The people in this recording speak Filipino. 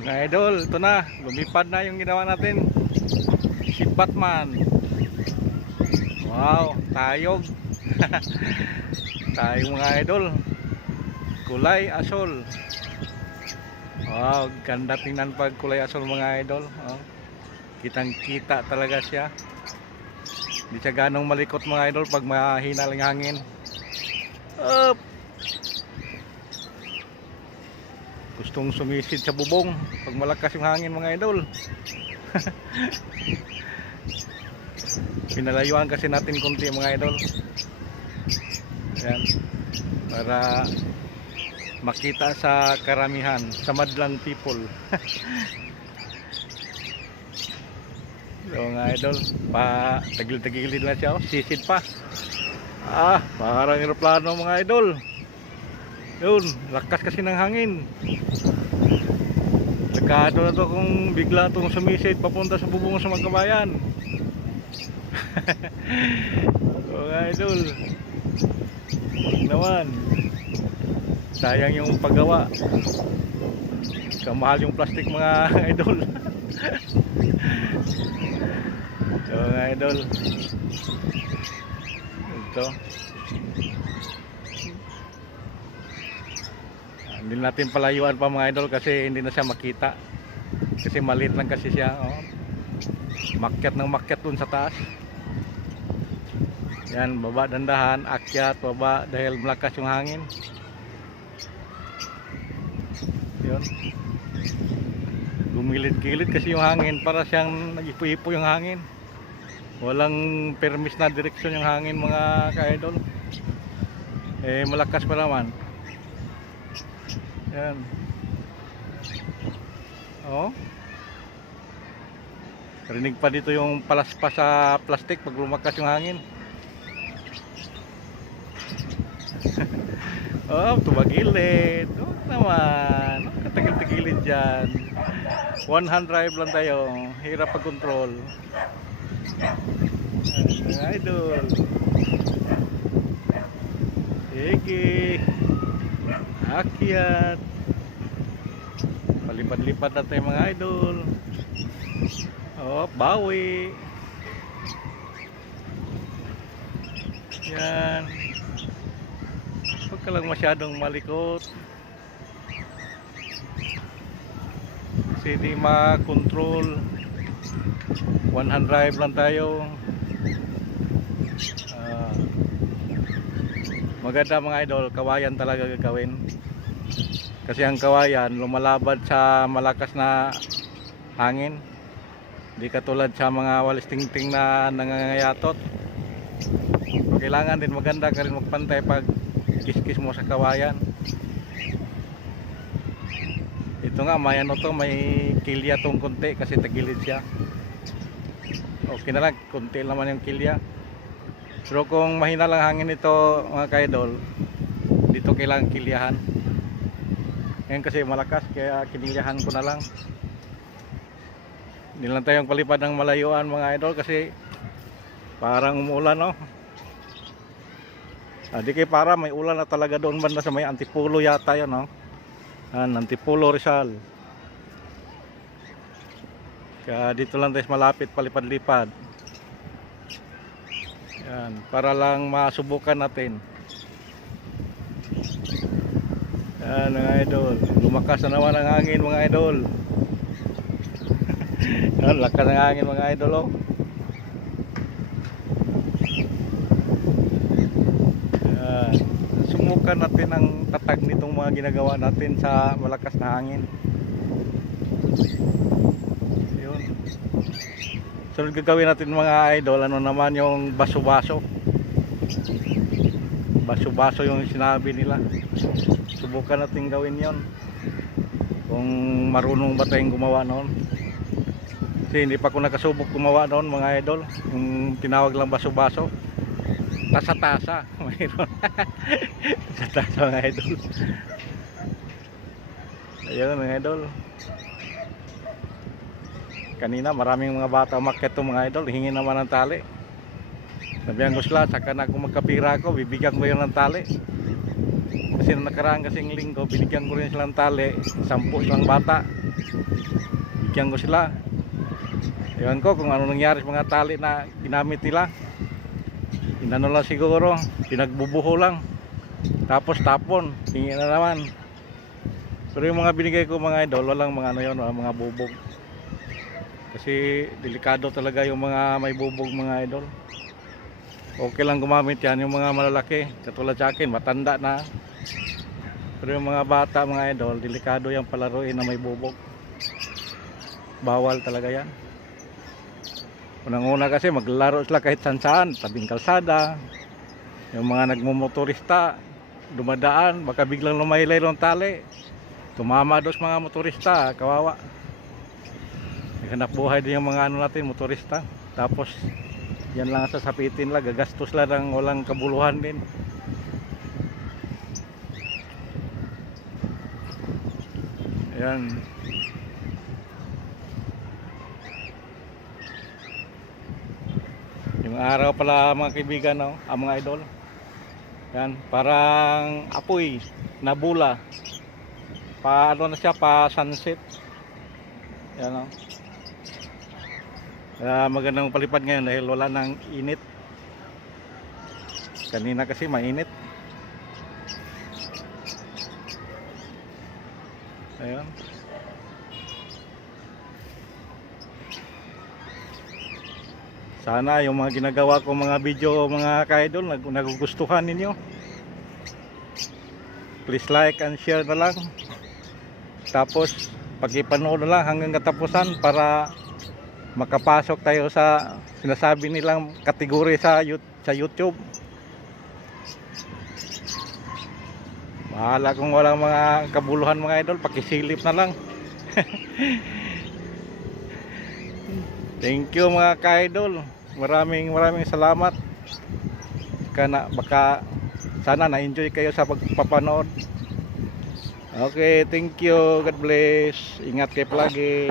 Mga idol, ito na, lumipad na yung ginawa natin. Si Batman. Wow, tayog. Tayong mga idol. Kulay asol. Wow, ganda tingnan pag kulay asol mga idol. Oh, kitang kita talaga siya. Hindi siya ganong malikot mga idol pag mahina lang hangin. Up. Gustong sumisid sa bubong pag malakas yung hangin mga idol. Pinalayuan kasi natin konti mga idol. Yan, para makita sa karamihan, sa madlang people. So mga idol, pa tagil-tagilid na siya, oh. Sisid pa. Parang eroplano mga idol. Yun, lakas kasi ng hangin. Sakado na to kung bigla itong sumisid papunta sa bubong sa Magkabayan. So mga idol, huwag naman. Sayang yung paggawa. Kamahal yung plastic mga idol. So mga idol, ito. Hindi natin palayuan pa mga idol kasi hindi na siya makita. Kasi maliit lang kasi siya. Oh. Makyat ng makyat dun sa taas. Yan, baba dandahan, akyat, baba dahil malakas yung hangin. Yun. Gumilid-gilid kasi yung hangin, para siyang nag-ipo-ipo yung hangin. Walang permis na direksyon yung hangin mga ka-idol. Malakas pa naman. Yan. Oh. Rinig pa dito yung palaspas sa plastic pag lumakas yung hangin. Oh, tumagilid. Oh, naman. Oh, katagil-tagilid dyan. One hand drive lang tayo. Hirap pag-control. Idol. Sige. Akyat. Palipad-lipad na tayo mga idol. Oh, bawi. Yan. Huwag ka lang masyadong malikot. Kasi di ma-control. One hand drive lang tayo. Maganda mga idol, kawayan talaga gagawin. Kasi ang kawayan lumalabad sa malakas na hangin. Hindi katulad sa mga walis tingting na nangangayatot. Kailangan din maganda ka rin magpantay pag kiskis mo sa kawayan. Ito nga, may ano to, may kilya tong konti kasi tagilid siya. Okay na lang, konti naman yung kilya. Pero kung mahina lang hangin ito mga kaidol, dito kailangan kilyahan. Ngayon kasi malakas kaya kinilyahan ko na lang. Hindi lang tayong palipad ng malayuan mga idol kasi parang umuulan, no? Di kay para may ulan na talaga doon banda sa may Antipolo yata yun, no? Antipolo Rizal. Kaya dito lang tayo malapit palipad-lipad. Yan, para lang masubukan natin. Yan mga idol, lumakas na naman ang hangin mga idol. Yan, lakas ng hangin mga idol, oh. Yan, sumukan natin ang tatag nitong mga ginagawa natin sa malakas na hangin. Yun. Sunod gagawin natin mga idol, ano naman yung baso-baso. Baso-baso yung sinabi nila. Subukan natin gawin yon. Kung marunong ba tayong gumawa noon. Kasi hindi pa ako nakasubok gumawa noon mga idol. Yung tinawag lang baso-baso. Tasa-tasa. Mayroon. Tasa-tasa mga idol. Ayun mga idol. Kanina maraming mga bata umakyat to mga idol, hingin naman ng tali. Sabihan ko sila, saka na kung magkapira ako, bibigyan ko yun ng tali. Kasi Kasi nung nakaraan kasing linggo, binigyan ko rin silang tali, 10 silang bata. Bigyan ko sila. Ewan ko kung ano nangyari sa mga tali na ginamit nila. Inano lang siguro, pinagbubuho lang. Tapos tapon, tingin na naman. Pero yung mga binigay ko mga idol, walang mga ano yun, mga bubog. Kasi delikado talaga yung mga may bubog mga idol. Okay lang gumamit yan yung mga malalaki. Katulad sa akin, matanda na. Pero yung mga bata mga idol, delikado yung palaruin na may bubog. Bawal talaga yan. Unang-una kasi maglaro sila kahit saan-saan, tabing kalsada. Yung mga nagmumotorista, dumadaan, baka biglang lumaylay ng tali. Tumama dos mga motorista, kawawa. Naghanap buhay din yung mga ano natin, motorista. Tapos yan lang sasapitin lang, gagastos lang ng walang kabuluhan din. Ayan. Yung araw pala mga kaibigan, no? Mga idol. Yan, parang apoy, nabula. Pa ano na siya, pa sunset. Yan, no? Magandang palipad ngayon dahil wala nang init. Kanina kasi mainit. Ayan. Sana yung mga ginagawa ko mga video mga ka-idol nagugustuhan ninyo. Please like and share na lang. Tapos pag-ipanood na lang hanggang katapusan para makapasok tayo sa sinasabi nilang kategory sa YouTube. Bahala kung walang mga kabuluhan mga idol, pakisilip na lang. Thank you mga ka-idol. Maraming salamat. Baka sana na-enjoy kayo sa pagpapanood. Okay, thank you. God bless. Ingat kayo palagi.